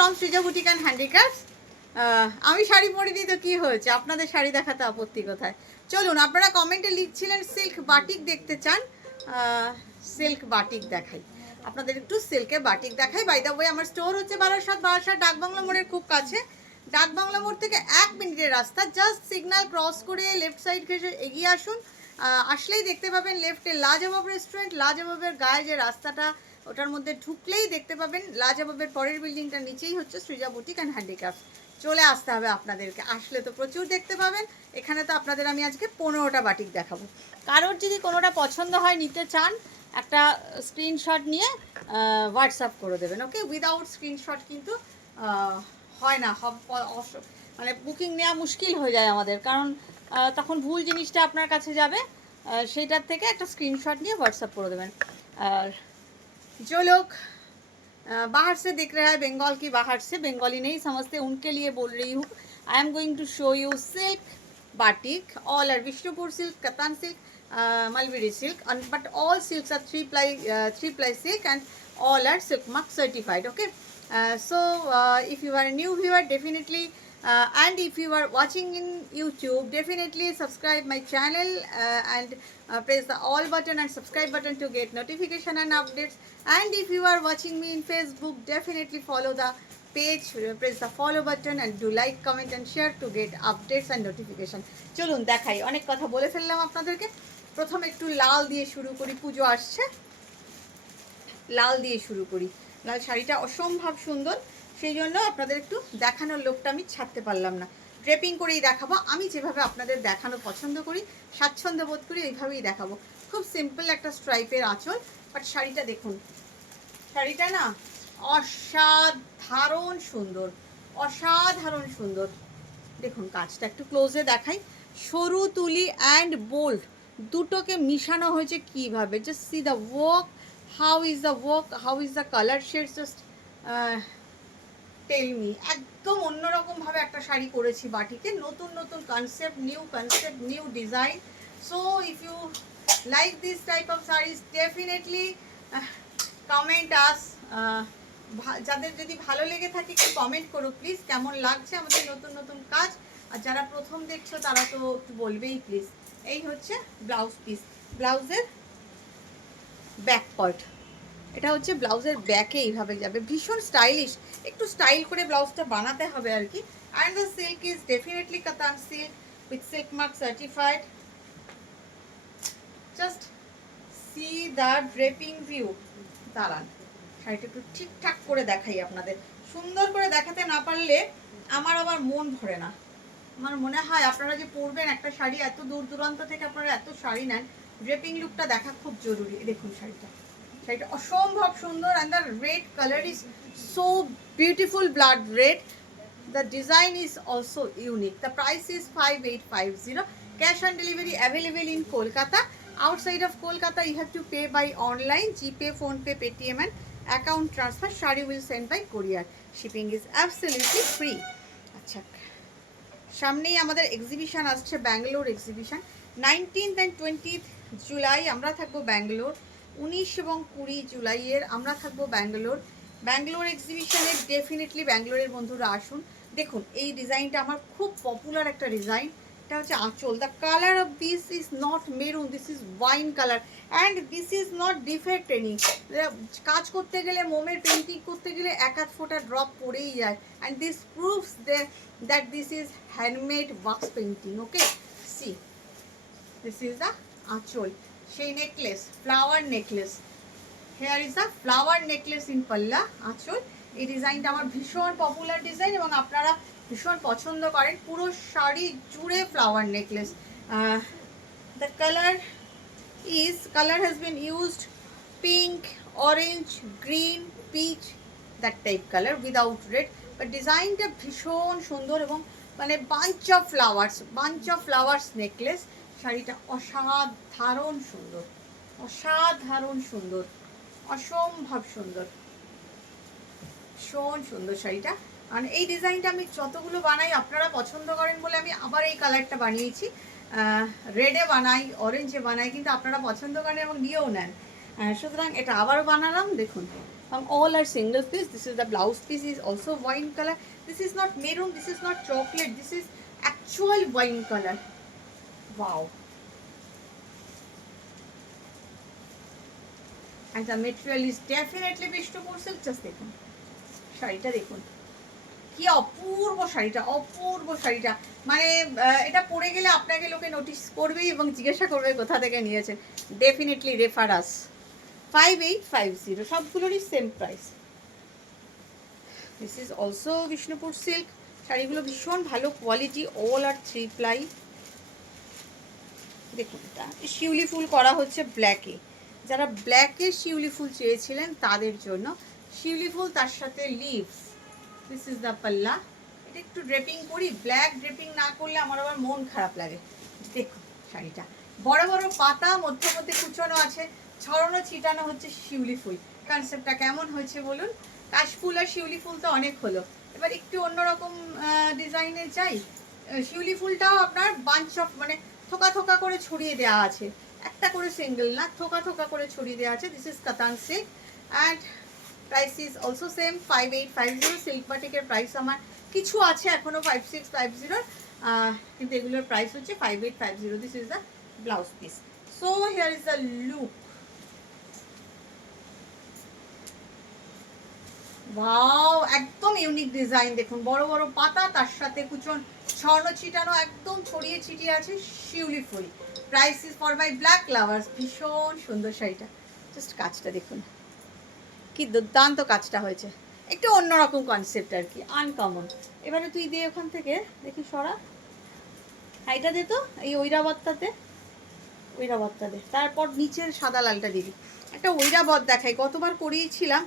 From Srija boutique and handicrafts. আমি শাড়ি পরিনি তো কি হয়েছে, আপনাদের শাড়ি দেখাতে আপত্তি কোথায়? চলুন, আপনারা কমেন্টে লিখছিলেন সিল্ক বাটিক দেখতে চান, সিল্ক বাটিক দেখাই আপনাদের, একটু সিল্কে বাটিক দেখাই। বাই দ্য ওয়ে আমার স্টোর হচ্ছে বারাসাত ডাকবাংলা মোড়ের খুব কাছে। ডাকবাংলা মোড় থেকে 1 মিনিটের রাস্তা, জাস্ট সিগন্যাল ক্রস করে লেফট সাইড ঘেসে এগিয়ে আসুন। আসলেই দেখতে পাবেন লেফটে লাজবাব রেস্টুরেন্ট, লাজবাবের গায়ে যে রাস্তাটা ওটার মধ্যে ঢুকলেই দেখতে পাবেন লাজবাবের পরের বিল্ডিংটার নিচেই হচ্ছে সৃজা বুটিক অ্যান্ড হ্যান্ডিক্রাফটস। চলে আসতে হবে আপনাদেরকে, আসলে তো প্রচুর দেখতে পাবেন। এখানে তো আপনাদের আমি আজকে 15টা বাটিক দেখাবো। কারোর যদি কোনোটা পছন্দ হয়, নিতে চান, একটা স্ক্রিনশট নিয়ে হোয়াটসঅ্যাপ করে দেবেন। ওকে, উইদাউট স্ক্রিনশট কিন্তু হয় না, মানে বুকিং নেওয়া মুশকিল হয়ে যায় আমাদের, কারণ তখন ভুল জিনিসটা আপনার কাছে যাবে। সেইটার থেকে একটা স্ক্রিনশট নিয়ে হোয়াটসঅ্যাপ করে দেবেন। আর जो लोग बाहर से देख रहा है बंगाल की, बाहर से बंगाली नहीं समझते, उनके लिए बोल रही हूँ। I am going to show you silk batik, all are Vishnupur silk, Katan silk, Mulberry silk, but all silks are 3 ply silk and all are silk mark certified. Okay, so if you are a new viewer, definitely and if you are watching in YouTube, definitely subscribe my channel and press the all button and subscribe button to get notification and updates. And if you are watching me in Facebook, definitely follow the page, press the follow button and do like, comment and share to get updates and notification. চলুন দেখাই, অনেক কথা বলে ফেললাম আপনাদেরকে। প্রথমে একটু লাল দিয়ে শুরু করি, পুজো আসছে, লাল দিয়ে শুরু করি। লাল শাড়িটা অসম্ভব সুন্দর, সেই জন্য আপনাদের একটু দেখানোর লোকটা আমি ছাড়তে পারলাম না। ড্রেপিং করেই দেখাবো, আমি যেভাবে আপনাদের দেখানো পছন্দ করি, স্বাচ্ছন্দ্য বোধ করি, এইভাবেই দেখাবো। খুব সিম্পল একটা স্ট্রাইপের আঁচল, বাট শাড়িটা দেখুন, শাড়িটা না অসাধারণ সুন্দর, অসাধারণ সুন্দর। দেখুন কাজটা একটু ক্লোজে দেখাই, সরু তুলি অ্যান্ড বোল্ড দুটোকে মিশানো হয়েছে কিভাবে। Just see the work, how is the work, how is the colour shades, just tell me. একদম অন্যরকমভাবে একটা শাড়ি করেছি বাটিকে, নতুন নতুন concept, new design. So if you like this type of saris, definitely comment us. যাদের যদি ভালো লেগে থাকে একটু কমেন্ট করো প্লিজ, কেমন লাগছে আমাদের নতুন নতুন কাজ। আর যারা প্রথম দেখছো তারা তো একটু বলবেই প্লিজ। এই হচ্ছে ব্লাউজ পিস, ব্লাউজের ব্যাক পার্ট, এটা হচ্ছে ব্লাউজের ব্যাকে এইভাবে যাবে, ভীষণ স্টাইলিশ, একটু স্টাইল করে ব্লাউজটা বানাতে হবে আর কি। And the silk is definitely Katan silk with silk mark certified. Just see the draping view. দাঁড়ান, শাড়িটা একটু ঠিকঠাক করে দেখাই আপনাদের। সুন্দর করে দেখাতে না পারলে আমার আবার মন ভরে না। আমার মনে হয় আপনারা যে পরবেন একটা শাড়ি, এত দূর দূরান্ত থেকে আপনারা এত শাড়ি নেন, ড্রেপিং লুকটা দেখা খুব জরুরি। দেখুন শাড়িটা, শাড়িটা অসম্ভব সুন্দর। And the red colour is so beautiful, blood red. The design is also unique. The price is 5850. Cash on delivery available in Kolkata. Outside of Kolkata, you have to pay by online, GPay, PhonePe, Paytm and account transfer. Shari will send by courier. Shipping is absolutely free. আচ্ছা, সামনেই আমাদের exhibition আসছে, Bangalore exhibition. 19th and 20th July আমরা থাকবো ব্যাঙ্গালোর। 19 এবং 20 জুলাইয়ের আমরা থাকবো ব্যাঙ্গালোর। ব্যাঙ্গালোর এক্সিবিশনে ডেফিনেটলি ব্যাঙ্গালোরের বন্ধুরা আসুন। দেখুন এই ডিজাইনটা আমার খুব পপুলার একটা ডিজাইন, এটা হচ্ছে আঁচল। The colour of this is not maroon, this is wine colour and this is not defect any. কাজ করতে গেলে, মোমের পেন্টিং করতে গেলে এক আধ ফোঁটা ড্রপ পড়েই যায়। And this proves that this is handmade wax painting. Okay, see, this is the achol, সেই necklace, flower necklace. Here is the flower necklace in palla achol. এই ডিজাইনটা আমার ভীষণ পপুলার ডিজাইন এবং আপনারা ভীষণ পছন্দ করেন। পুরো শাড়ি জুড়ে flower necklace. The colour has been used pink, orange, green, peach, that type color without red. But ডিজাইনটা ভীষণ সুন্দর এবং মানে বাঞ্চ অফ ফ্লাওয়ার্স নেকলেস। শাড়িটা অসাধারণ সুন্দর, অসাধারণ সুন্দর, অসম্ভব সুন্দর, ভীষণ সুন্দর শাড়িটা। আর এই ডিজাইনটা আমি যতগুলো বানাই আপনারা পছন্দ করেন বলে আমি আবার এই কালারটা বানিয়েছি। রেডে বানাই, অরেঞ্জে বানাই, কিন্তু আপনারা পছন্দ করেন এবং নিয়েও নেন, সুতরাং এটা আবারও বানালাম। দেখুন all are single piece. This is the blouse piece is also wine color. This is not maroon, this is not chocolate, this is actual wine color. Wow. And the material is definitely Vishnupur silk. Just দেখুন শাড়িটা দেখুন কি অপূর্ব শাড়িটা, অপূর্ব শাড়িটা। মানে এটা পরে গেলে আপনাকে লোকে নোটিস করবেই এবং জিজ্ঞাসা করবে কোথা থেকে নিয়েছেন। Definitely refer us. 5850 সবগুলোরই same price. This is also Bishnupur silk. শাড়িগুলো ভীষণ ভালো কোয়ালিটি, অল আর 3 প্লাই। দেখুন এটা শিউলি ফুল করা হচ্ছে ব্ল্যাকে। যারা ব্ল্যাকে শিউলি ফুল চেয়েছিলেন তাদের জন্য শিউলি ফুল, তার সাথে লিভস। দিস ইজ দ্য পাল্লা। এটা একটু ড্রেপিং করি, ব্ল্যাক ড্রেপিং না করলে আমার আবার মন খারাপ লাগে। দেখুন শাড়িটা বড় বড় পাতা, মধ্যে মধ্যে কুচনো আছে, ছড়ানো ছিটানো হচ্ছে শিউলি ফুল। কনসেপ্টটা কেমন হয়েছে বলুন? কাশফুল আর শিউলি ফুল তো অনেক হলো, এবার একটু অন্যরকম ডিজাইনে যাই। শিউলি ফুলটাও আপনার বাঞ্চ অফ মানে থোকা থোকা করে ছড়িয়ে দেওয়া আছে, একটা করে সিঙ্গেল না, থোকা থোকা করে ছড়িয়ে দেওয়া আছে। দিস ইজ কাতান silk and price is also same 5850। Silk বাটিকের প্রাইস আমার কিছু আছে এখনও 5650, কিন্তু এগুলোর প্রাইস হচ্ছে 5850। This is the blouse piece. So here is the look. Wow, একদম ইউনিক ডিজাইন। দেখুন বড় বড় পাতা, তার সাথে কুচন ছড়ানো ছিটানো, একদম ছড়িয়ে ছিটিয়ে আছে শিউলি ফুল। Price is for my black lovers. ভীষণ সুন্দর শাড়িটা, জাস্ট কাজটা দেখুন কি দুর্দান্ত কাজটা হয়েছে। একটু অন্যরকম কনসেপ্ট আর কি, আনকমন। এবারে তুই দে ওখান থেকে, দেখি সরা হাইটা দে তো, এই ঐরাবতটাতে, ঐরাবতটা দে, তারপর নিচের সাদা লালটা দিবি। একটা ঐরাবত দেখাই, কতবার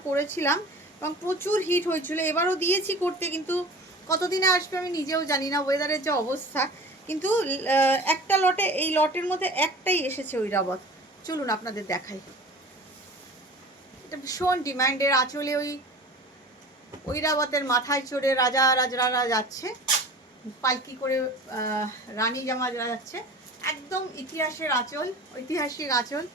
করেছিলাম এবং প্রচুর হিট হয়েছিল। এবারও দিয়েছি করতে, কিন্তু কতদিনে আসবে আমি নিজেও জানি না, ওয়েদারের যে অবস্থা। কিন্তু একটা লটে, এই লটের মধ্যে একটাই এসেছে ঐরাবত। চলুন আপনাদের দেখাই। এটা ভীষণ ডিমান্ডের। আঁচলে ওই ঐরাবতের মাথায় চড়ে রাজা রাজরারা যাচ্ছে, পালকি করে রানী জামা যাচ্ছে। একদম ইতিহাসের আঁচল, ঐতিহাসিক আঁচল,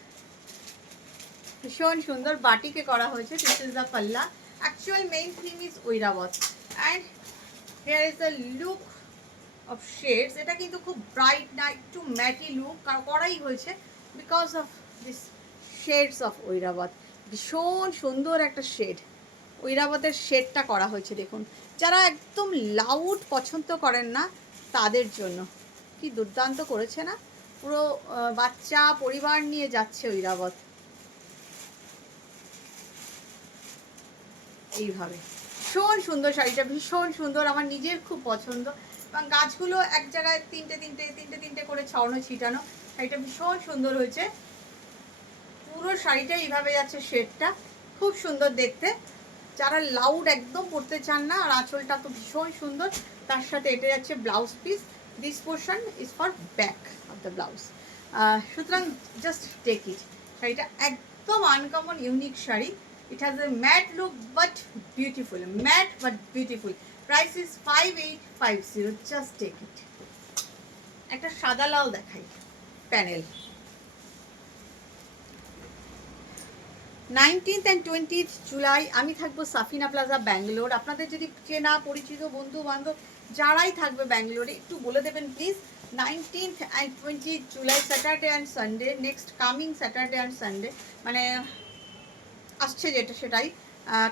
ভীষণ সুন্দর বাটিকে করা হয়েছে। This is the palla. Actual main theme is Airavat and here is the look of shades. এটা কিন্তু খুব ব্রাইট না, একটু ম্যাটি লুক করাই হয়েছে because of this shades of Airavat. ভীষণ সুন্দর একটা শেড, ঐরাবতের শেডটা করা হয়েছে। দেখুন যারা একদম লাউড পছন্দ করেন না তাদের জন্য কি দুর্দান্ত করেছে না? পুরো বাচ্চা পরিবার নিয়ে যাচ্ছে ঐরাবত এইভাবে। ভীষণ সুন্দর শাড়িটা, ভীষণ সুন্দর, আমার নিজের খুব পছন্দ। এবং গাছগুলো এক জায়গায় তিনটে তিনটে করে ছড়ানো ছিটানো। শাড়িটা ভীষণ সুন্দর হয়েছে, পুরো শাড়িটা এইভাবে যাচ্ছে শেডটা, খুব সুন্দর দেখতে। যারা লাউড একদম পরতে চান না, আর আঁচলটা তো ভীষণ সুন্দর, তার সাথে এটা যাচ্ছে blouse piece. This portion is for back of the blouse. সুতরাং জাস্ট টেক ইট। শাড়িটা একদম আনকমন ইউনিক শাড়ি। It has a matte look but beautiful, matte but beautiful. Price is 5850। Just take it. একটা সাদা লাল দেখাই, panel. 19th and 20th July আমি থাকবো Safina Plaza Bangalore. আপনাদের যদি চেনা পরিচিত বন্ধু বান্ধব যারাই থাকবে ব্যাঙ্গালোরে, একটু বলে দেবেন please. 19th and 20th July, Saturday and Sunday, next coming Saturday and Sunday, মানে আসছে যেটা সেটাই,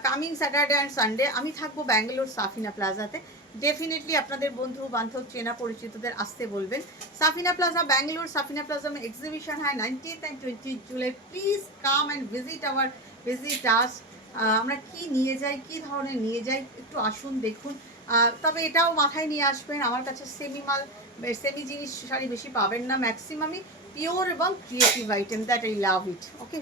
কামিং স্যাটারডে অ্যান্ড সানডে আমি থাকবো ব্যাঙ্গালোর সাফিনা প্লাজাতে। ডেফিনেটলি আপনাদের বন্ধু বান্ধব চেনা পরিচিতদের আসতে বলবেন। সাফিনা প্লাজা ব্যাঙ্গালোর, সাফিনা প্লাজা में एग्जीबिशन है 19th and 20th July. Please come and visit us. আমরা কি নিয়ে যাই, কি ধরনের নিয়ে যাই, একটু আসুন দেখুন। তবে এটাও মাথায় নিয়ে আসবেন, আমার কাছে সেমি জিনিস শাড়ি বেশি পাবেন না, ম্যাক্সিমামই পিওর এবং creative item. That I love it. Okay,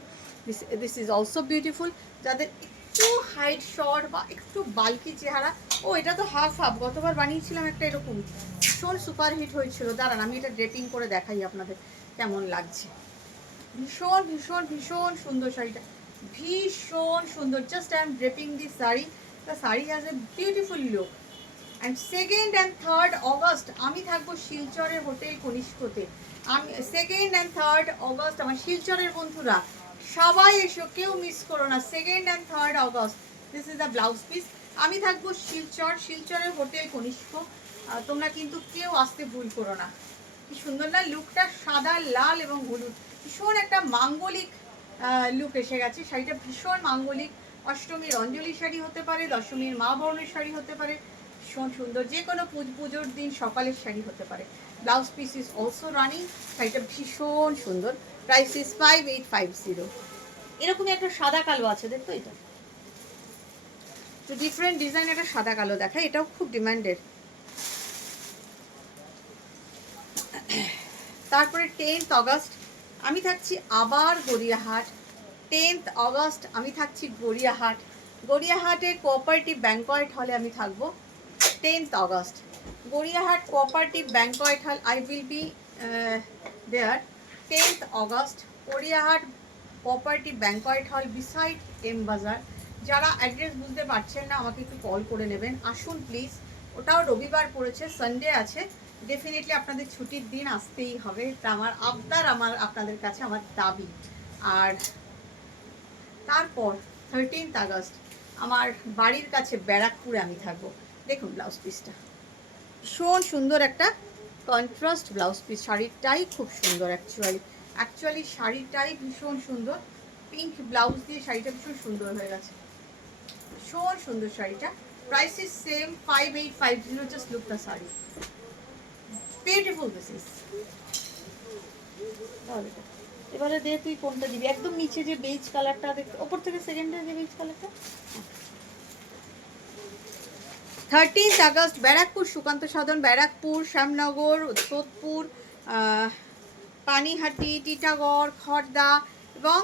this is also beautiful. যাদের একটু হাইট শর্ট বা একটু বাল্কি চেহারা, ও এটা তো হাফ গতবার বানিয়েছিলাম একটা এরকম, ভীষণ সুপার হিট হয়েছিল। দাঁড়ান আমি এটা ড্রেপিং করে দেখাই আপনাদের কেমন লাগছে। ভীষণ ভীষণ ভীষণ সুন্দর শাড়িটা, ভীষণ সুন্দর। Just I am draping this sari. The sari has a beautiful look. And 2nd and 3rd August আমি থাকবো শিলচরের হোটেল কনিষ্কতে। আমি 2nd and 3rd অগস্ট, আমার শিলচরের বন্ধুরা সবাই এসো, কেউ মিস করো না। 2nd and 3rd August, this is the blouse piece. আমি থাকবো শিলচরের হোটেল কনিষ্ক। তোমরা কিন্তু কেউ আসতে ভুল করো না। কি সুন্দর না লুকটা, সাদা লাল এবং হলুদ, ভীষণ একটা মাঙ্গলিক লুক এসে গেছে। শাড়িটা ভীষণ মাঙ্গলিক। অষ্টমীর অঞ্জলি শাড়ি হতে পারে, দশমীর মা বরণের শাড়ি হতে পারে, ভীষণ সুন্দর। যে কোনো পুজোর দিন সকালের শাড়ি হতে পারে। Blouse piece is also running. শাড়িটা ভীষণ সুন্দর। Price is 5850। এরকমই একটা সাদা কালো আছে, দেখতো এটা তো ডিফারেন্ট ডিজাইন, একটা সাদা কালো দেখায়, এটাও খুব ডিমান্ডেড। তারপরে 10th অগস্ট আমি থাকছি আবার গড়িয়াহাট। 10th অগস্ট আমি থাকছি গড়িয়াহাটের কোঅপারেটিভ ব্যাংকোয়েট হলে আমি থাকবো। 10th August Gariahat cooperative banquet hall, I will be there. 10th August Gariahat cooperative banquet hall beside M bazaar. যারা অ্যাড্রেস বুঝতে পারছেন না আমাকে একটু কল করে নেবেন, আসুন প্লিজ। ওটাও রবিবার পড়েছে, সানডে আছে, ডেফিনেটলি আপনাদের ছুটির দিন আসতেই হবে, তা আমার আবদার, আপনাদের কাছে আমার দাবি। আর তারপর 13th আগস্ট আমার বাড়ির কাছে ব্যারাকপুরে আমি থাকবো। দেখুন ব্লাউজ পিসটা ভীষণ সুন্দর, একটা কন্ট্রাস্ট ব্লাউজ পিস। শাড়িটাই খুব সুন্দর, অ্যাকচুয়ালি শাড়িটাই ভীষণ সুন্দর। পিঙ্ক ব্লাউজ দিয়ে শাড়িটা ভীষণ সুন্দর হয়ে গেছে, ভীষণ সুন্দর শাড়িটা। Price is same 5850। Just look the sari, beautiful this is. এবারে দে তুই কোনটা দিবি, একদম নিচে যে বেজ কালারটা দেখতে, ওপর থেকে সেকেন্ডে যে বেজ কালারটা। 13th আগস্ট ব্যারাকপুর, সুকান্ত সদন, ব্যারাকপুর, শ্যামনগর, সোদপুর, পানিহাটি, টিটাগড়, খড়দা এবং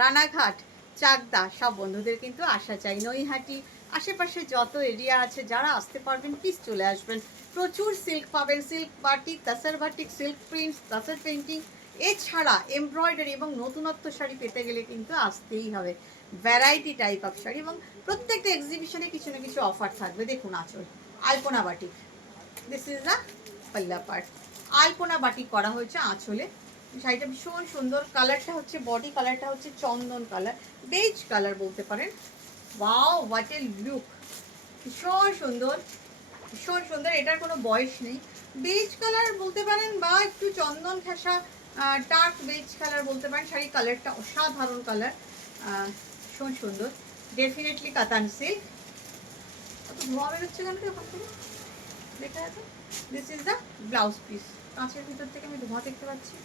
রানাঘাট, চাকদা, সব বন্ধুদের কিন্তু আসা চাই। নৈহাটি, আশেপাশে যত এরিয়া আছে যারা আসতে পারবেন প্লিজ চলে আসবেন। প্রচুর সিল্ক পাবেন, silk batik, তাসার batik, silk prints, তাসার painting, এছাড়া এমব্রয়ডারি এবং নতুনত্ব শাড়ি পেতে গেলে কিন্তু আসতেই হবে। ভ্যারাইটি টাইপ অফ শাড়ি এবং প্রত্যেকটা এক্সিবিশনে কিছু না কিছু অফার থাকবে। দেখুন আঁচল, আলপনা বাটিক, দিস ইজ দ্য পাল্লা পার্ট। আলপনা বাটিক করা হয়েছে আঁচলে। শাড়িটা ভীষণ সুন্দর। কালারটা হচ্ছে, বডি কালারটা হচ্ছে চন্দন কালার, বেজ কালার বলতে পারেন। ওয়াও, হোয়াট এ লুক, ভীষণ সুন্দর, ভীষণ সুন্দর। এটার কোনো বয়স নেই। বেজ কালার বলতে পারেন বা একটু চন্দন ঘেঁষা ডার্ক বেজ কালার বলতে পারেন। শাড়ি কালারটা অসাধারণ কালার, ভীষণ সুন্দর। Definitely Katan silk. অত ধোয়া বেরোচ্ছে কেন ওখান থেকে দেখা যাচ্ছে। This is the blouse piece. কাঁচের ভিতর থেকে আমি ধোঁয়া দেখতে পাচ্ছি।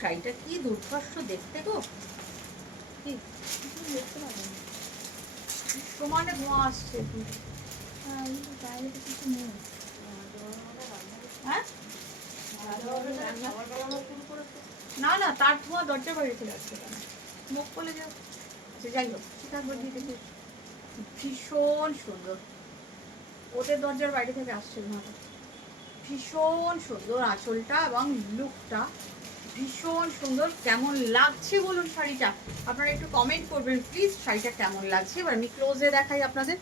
শাড়িটা কি দুর্ধর্ষ দেখতে গো, কি দেখতে পাবেন সমানে ধোঁয়া আসছে। হ্যাঁ না না, তার ধোঁয়া দরজা বাইরে চলে আসছে, মুখ বলে যাও। যাই হোক, ভীষণ সুন্দর, ওদের দরজার বাইরে থেকে আসছে ধোঁয়াটা। ভীষণ সুন্দর আঁচলটা এবং লুকটা ভীষণ সুন্দর। কেমন লাগছে বলুন শাড়িটা, আপনারা একটু কমেন্ট করবেন প্লিজ, শাড়িটা কেমন লাগছে। এবার আমি ক্লোজে দেখাই আপনাদের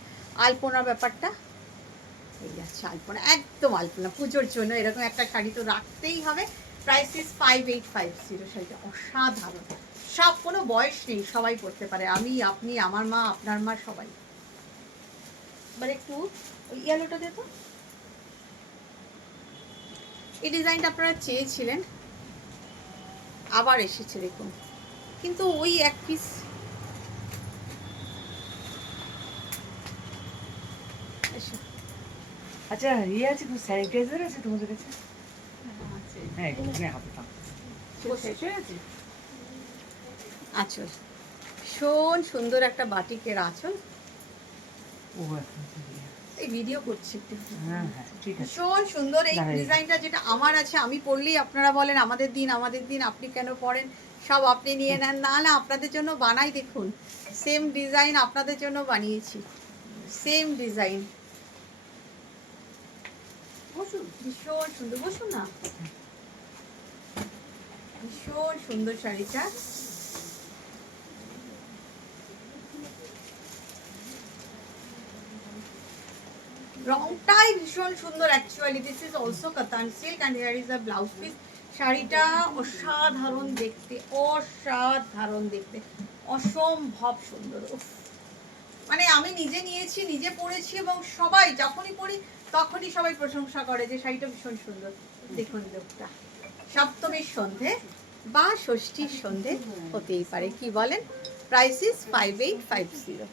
আলপনার ব্যাপারটা। এই যাচ্ছে আলপনা, একদম আলপনা। পুজোর জন্য এরকম একটা শাড়ি তো রাখতেই হবে। Price is 5850। শাড়িটা অসাধারণ, সব কোনো বয়স নেই, সবাই পরতে পারে, আমি, আপনি, আমার মা, আপনার মা, সবাই। এবার একটু ওই ইয়েলোটা দে তো। এই ডিজাইনটা আপনারা চেয়েছিলেন, আবার এসেছে দেখুন, কিন্তু ওই এক পিস। আচ্ছা ইয়ে আছে, স্যানিটাইজার আছে তোমাদের কাছে? হ্যাঁ এখানে হাতে থাক। শেষ হয়ে গেছে। আঁচল ভীষণ সুন্দর, একটা বাটিকের আঁচল। ও এই ভিডিও করছি একটু। হ্যাঁ হ্যাঁ ঠিক আছে। ভীষণ সুন্দর এই ডিজাইনটা, যেটা আমার আছে, আমি পরলেই আপনারা বলেন আমাদের দিন, আপনি কেন পরেন, সব আপনি নিয়ে নেন। না না, আপনাদের জন্য বানাই, দেখুন সেম ডিজাইন আপনাদের জন্য বানিয়েছি, সেম ডিজাইন। বসুন, ভীষণ সুন্দর, বসুন না। ভীষণ সুন্দর শাড়িটা, সবটাই ভীষণ সুন্দর। অ্যাকচুয়ালি দিস ইজ অলসো কাতান silk and here is a blouse piece. শাড়িটা অসাধারণ দেখতে, অসাধারণ দেখতে, অসম্ভব সুন্দর। উফ, মানে আমি নিজে নিয়েছি, নিজে পরেছি, এবং সবাই যখনই পরি তখনই সবাই প্রশংসা করে যে শাড়িটা ভীষণ সুন্দর। দেখুন লোকটা, সপ্তমীর সন্ধে বা ষষ্ঠীর সন্ধে হতেই পারে, কি বলেন? Price is 5850।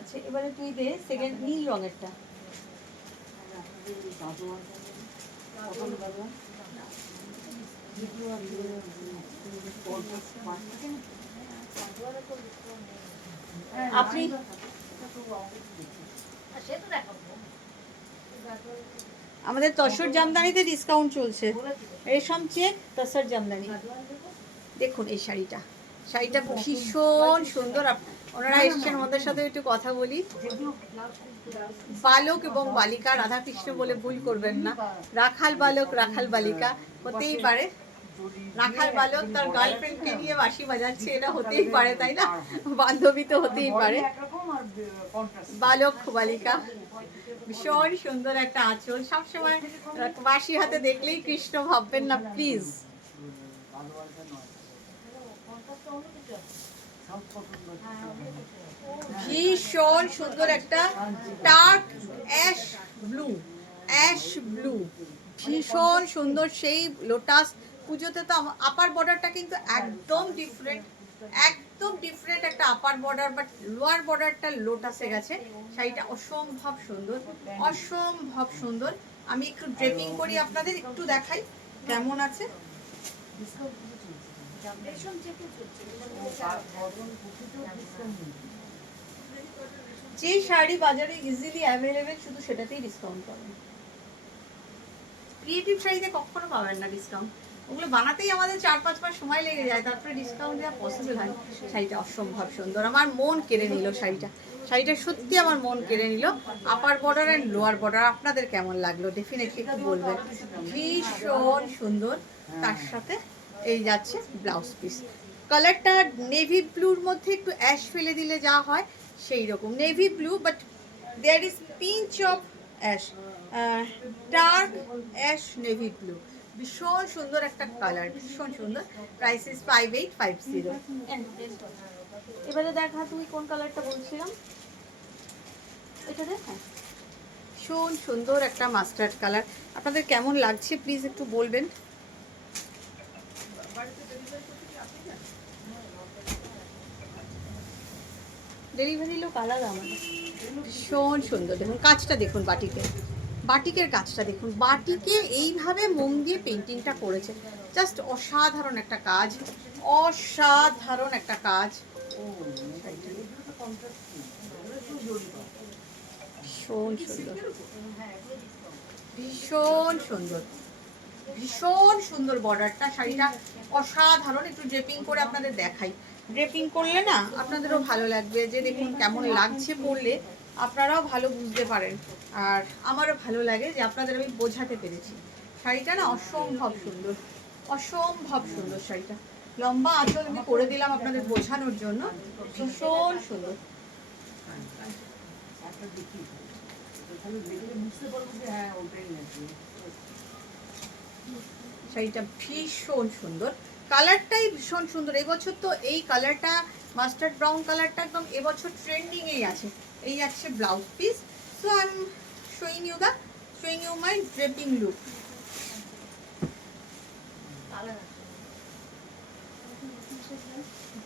আচ্ছা, এবারে তুই দে সেকেন্ড নীল রঙেরটা। আপনি আমাদের তসর জামদানিতে ডিসকাউন্ট চলছে, রেশম চেক তসর জামদানি। দেখুন এই শাড়িটা, শাড়িটা ভীষণ সুন্দর। ওনারা এসছেন, আমাদের সাথে একটু কথা বলি। বালক এবং বালিকা, রাধাকৃষ্ণ বলে ভুল করবেন না, রাখাল বালক রাখাল বালিকা হতেই পারে। রাখাল বালক তার গার্লফ্রেন্ডকে নিয়ে বাঁশি বাজাচ্ছে, এটা হতেই পারে, তাই না? বান্ধবী তো হতেই পারে। বালক বালিকা, ভীষণ সুন্দর একটা আঁচল। সবসময় বাঁশি হাতে দেখলেই কৃষ্ণ ভাববেন না প্লিজ। ভীষণ সুন্দর একটা dark ash blue, ash blue, ভীষণ সুন্দর। সেই লোটাস পুজোতে তো আপার বর্ডারটা কিন্তু একদম ডিফারেন্ট, একদম ডিফারেন্ট একটা আপার বর্ডার, বাট লোয়ার বর্ডারটা লোটাসে গেছে। শাড়িটা অসম্ভব সুন্দর, অসম্ভব সুন্দর। আমি একটু ড্রেপিং করি, আপনাদের একটু দেখাই কেমন আছে। যে শাড়ি বাজারে ইজিলি অ্যাভেলেবেল শুধু সেটাতেই ডিসকাউন্ট পাবেন। ক্রিয়েটিভ শাড়িতে কখনো পাবেন না ডিসকাউন্ট, ওগুলো বানাতেই আমাদের 4-5 মাস সময় লেগে যায়, তারপরে ডিসকাউন্ট দেওয়া পসিবল হয়। শাড়িটা অসম্ভব সুন্দর, আমার মন কেড়ে নিল শাড়িটা। শাড়িটা সত্যি আমার মন কেড়ে নিল। Upper border and lower border আপনাদের কেমন লাগলো ডেফিনেটলি একটু বলবেন। ভীষণ সুন্দর, তার সাথে এই যাচ্ছে ব্লাউজ পিস। কালারটা নেভি ব্লুর মধ্যে একটু অ্যাশ ফেলে দিলে যা হয় সেই রকম navy blue, but there is pinch of ash, dark ash navy blue. ভীষণ সুন্দর একটা কালার, ভীষণ সুন্দর। Price is 5850। এবারে দেখা, তুই কোন কালারটা বলছিলাম, এটা দেখ। ভীষণ সুন্দর একটা মাস্টার্ড কালার। আপনাদের কেমন লাগছে প্লিজ একটু বলবেন। ডেলিভারি লোক আলাদা আমাদের। ভীষণ সুন্দর, দেখুন কাজটা দেখুন, বাটিকের কাজটা দেখুন। বাটিকে এইভাবে মোম দিয়ে পেন্টিংটা করেছে, জাস্ট অসাধারণ একটা কাজ, অসাধারণ একটা কাজ। ভীষণ সুন্দর, ভীষণ সুন্দর, ভীষণ সুন্দর বর্ডারটা। শাড়িটা অসাধারণ। একটু ড্রেপিং করে আপনাদের দেখাই, ড্রেপিং করলে না আপনাদেরও ভালো লাগবে, যে দেখুন কেমন লাগছে পরলে, আপনারাও ভালো বুঝতে পারেন, আর আমারও ভালো লাগে যে আপনাদের আমি বোঝাতে পেরেছি। শাড়িটা না অসম্ভব সুন্দর, অসম্ভব সুন্দর শাড়িটা। লম্বা আঁচল আমি করে দিলাম আপনাদের বোঝানোর জন্য। ভীষণ সুন্দর শাড়িটা, ভীষণ সুন্দর। কালারটাই ভীষণ সুন্দর। এবছর তো এই কালারটা, মাস্টার্ড ব্রাউন কালারটা একদম এবছর ট্রেন্ডিংয়েই আছে। এই আছে blouse piece. So I am showing you my draping look.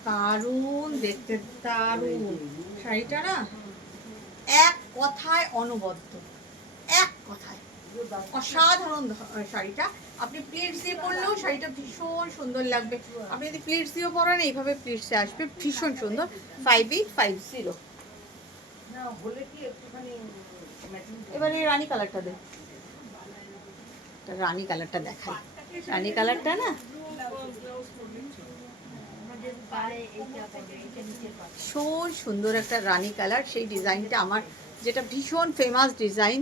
দারুণ দেখতে, দারুণ শাড়িটা না, এক কথায় অনবদ্য, এক কথায় অসাধারণ শাড়িটা। আপনি প্লিটস দিয়ে পরলেও শাড়িটা ভীষণ সুন্দর লাগবে। আপনি যদি প্লিটস দিয়েও পরেন, এইভাবে প্লিটসে আসবে, ভীষণ সুন্দর। 5850। এবারে রানী কালারটা দেখ, রানী কালারটা দেখাই। রানী কালারটা না ভীষণ সুন্দর একটা রানী কালার। সেই ডিজাইনটা আমার, যেটা ভীষণ ফেমাস ডিজাইন,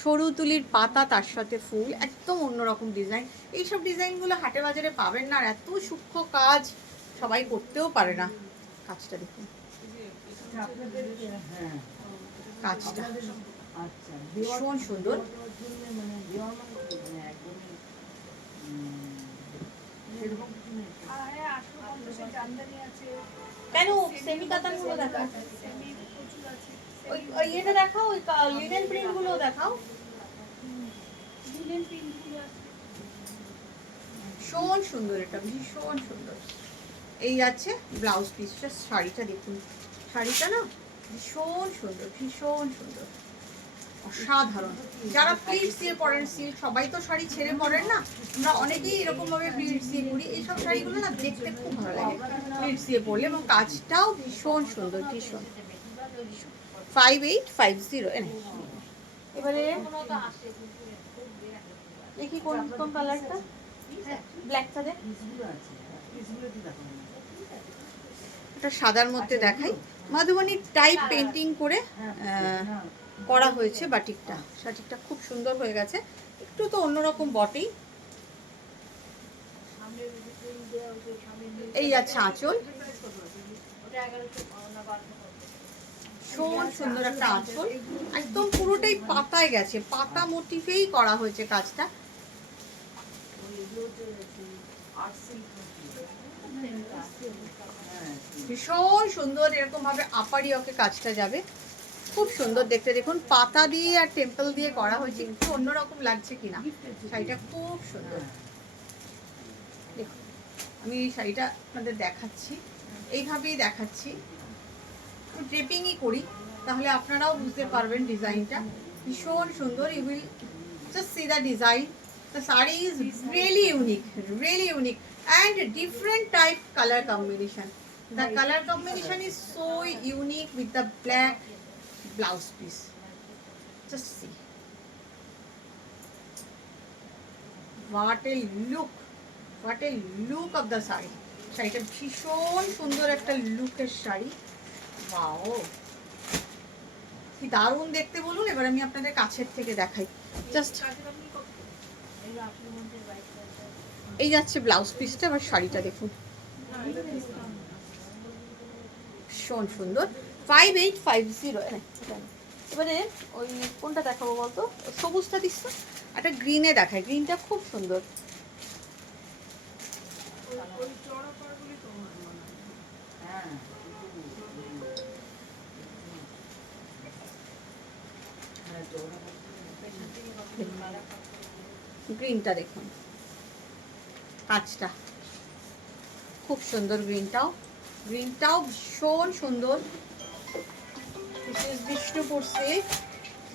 সরু তুলির পাতা তার সাথে ফুল, একদম অন্যরকম ডিজাইন। এইসব ডিজাইনগুলো হাটে বাজারে পাবেন না, আর এত সূক্ষ্ম কাজ সবাই করতেও পারে না। কাজটা দেখুন, কাজটা আচ্ছা ভীষণ সুন্দর। মানে দেওয়ার মানে কি? মানে একদমই সেরকম কিছু নেই। কেন সেমি কাতান গুলো দেখাও, ওই ওই এটা দেখাও, ওই লিনেন প্রিন্ট গুলো দেখাও। ভীষণ সুন্দর, এটা ভীষণ সুন্দর। এই আছে ব্লাউজ পিসটা, শাড়িটা দেখুন, শাড়িটা না ভীষণ সুন্দর, ভীষণ সুন্দর, অসাধারণ। যারা প্লিটস দিয়ে পরেন সিল্ক, সবাই তো শাড়ি ছেড়ে পরেন না, আমরা অনেকেই এরকম ভাবে প্লিটস দিয়ে পরি। এইসব শাড়িগুলো না দেখতে খুব ভালো লাগে প্লিটস দিয়ে পরলে, এবং কাজটাও ভীষণ সুন্দর, ভীষণ। 5850 এবারে দেখি কোন কোন কালারটা, ব্ল্যাকটা দেখ, পিসগুলো আছে, পিসগুলো কি দেখাবো না? এটা সাদার মধ্যে দেখাই। মাধুবনী টাইপ পেন্টিং করে করা হয়েছে বাটিকটা, বাটিকটা খুব সুন্দর হয়ে গেছে, একটু তো অন্যরকম বটেই। এই আছে আঁচল, ভীষণ সুন্দর একটা আঁচল, একদম পুরোটাই পাতায় গেছে, পাতা মোটিফেই করা হয়েছে কাজটা। ভীষণ সুন্দর, এরকম ভাবে আপারি ওকে কাজটা যাবে, খুব সুন্দর দেখতে। দেখুন পাতা দিয়ে আর টেম্পল দিয়ে করা হয়েছে, একটু অন্যরকম লাগছে কিনা। শাড়িটা খুব সুন্দর, দেখুন আমি এই শাড়িটা আপনাদের দেখাচ্ছি, এইভাবেই দেখাচ্ছি, ড্রেপিংই করি, তাহলে আপনারাও বুঝতে পারবেন ডিজাইনটা ভীষণ সুন্দর। You will just see the design, the saree is really unique and different type color combination. The color combination is so unique with the black blouse piece. Just see what a look of the saree. শাড়িটা ভীষণ সুন্দর একটা লুকের sari, wow কি দারুণ দেখতে বলুন। এবার আমি আপনাদের কাছের থেকে দেখাই, জাস্ট এই যাচ্ছে ব্লাউজ পিসটা, আবার শাড়িটা দেখুন ভীষণ সুন্দর। 5850 এবারে ওই কোনটা দেখাবো বলতো, সবুজটা দিস তো, একটা গ্রিনে দেখায়, গ্রিনটা খুব সুন্দর। গ্রিনটা দেখুন, কাজটা খুব সুন্দর, গ্রিনটাও ভীষণ সুন্দর। বিষ্ণুপুর সিল্ক,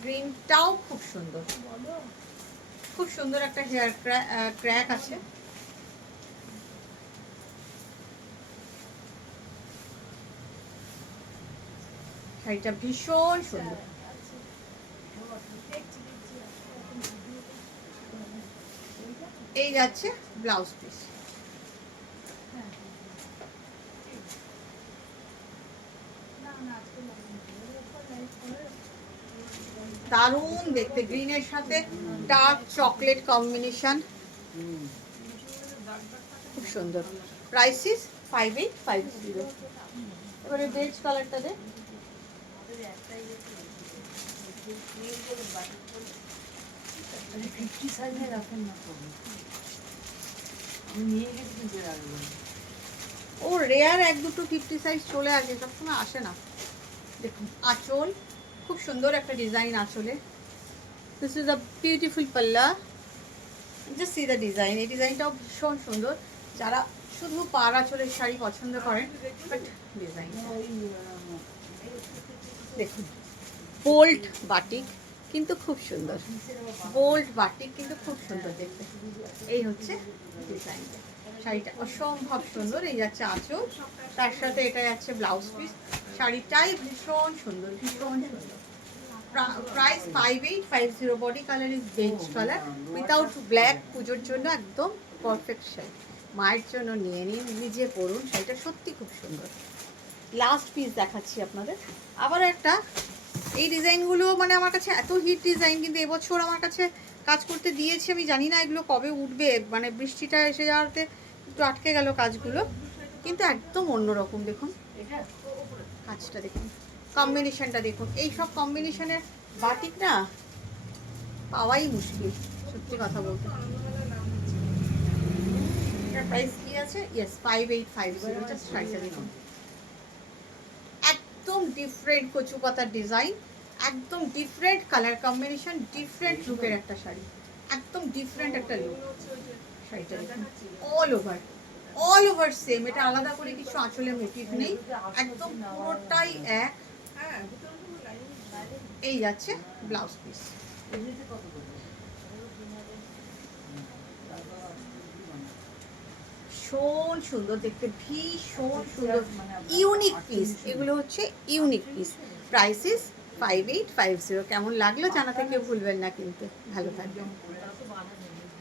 গ্রিনটাও খুব সুন্দর, খুব সুন্দর একটা হেয়ার ক্র্যাক আছে। শাড়িটা ভীষণ সুন্দর, এই যাচ্ছে ব্লাউজ পিস, দারুণ দেখতে, গ্রিনের সাথে ডার্ক চকলেট কম্বিনেশন, খুব সুন্দর। Price is 5850। এবারে বেজ কালারটা দে, ও রেয়ার এক দুটো 50 সাইজ চলে আসে, সবসময় আসে না। দেখুন আঁচল, খুব সুন্দর একটা ডিজাইন আঁচলে। দিস ইজ আ বিউটিফুল পাল্লা, জাস্ট সি দ্য ডিজাইন। এই ডিজাইনটাও ভীষণ সুন্দর, যারা শুধু পাড় আঁচলের শাড়ি পছন্দ করেন, বাট ডিজাইন দেখুন, বোল্ড বাটিক কিন্তু খুব সুন্দর, বোল্ড বাটিক কিন্তু খুব সুন্দর দেখতে। এই হচ্ছে ডিজাইনটা, শাড়িটা অসম্ভব সুন্দর। এই যাচ্ছে আঁচল, তার সাথে এটা যাচ্ছে ব্লাউজ পিস, শাড়িটাই ভীষণ সুন্দর, ভীষণ সুন্দর। Price 5850। Body colour is beige colour without black, পুজোর জন্য একদম পারফেক্ট শাড়ি, মায়ের জন্য নিয়ে নিন, নিজে পরুন, শাড়িটা সত্যি খুব সুন্দর। লাস্ট পিস দেখাচ্ছি আপনাদের, আবার একটা। এই ডিজাইনগুলো মানে আমার কাছে এত হিট ডিজাইন, কিন্তু এবছর আমার কাছে কাজ করতে দিয়েছি, আমি জানি না এগুলো কবে উঠবে, মানে বৃষ্টিটা এসে যাওয়াতে একটু আটকে গেল কাজগুলো, কিন্তু একদম অন্যরকম। দেখুন কাজটা দেখুন, কম্বিনেশনটা দেখুন, এই সব কম্বিনেশনের বাটিক না পাওয়াই মুশকিল, সত্যি কথা বলতে। এটার প্রাইস কি আছে? ইয়েস 5850। জাস্ট শাড়িটা দেখুন, একদম ডিফারেন্ট কচু পাতার ডিজাইন, একদম ডিফারেন্ট কালার কম্বিনেশন, ডিফারেন্ট লুকের একটা শাড়ি, একদম ডিফারেন্ট একটা লুক। শাড়িটা দেখুন অল ওভার সেম, এটা আলাদা করে কিছু আঁচলে মোটিভ নেই, একদম পুরোটাই এক। এই যাচ্ছে ব্লাউজ পিস। ভীষণ সুন্দর দেখতে, ভীষণ সুন্দর, ইউনিক পিস, এগুলো হচ্ছে ইউনিক পিস। Price is 5850। কেমন লাগলো জানাতে কেউ ভুলবেন না কিন্তু। ভালো থাকবেন।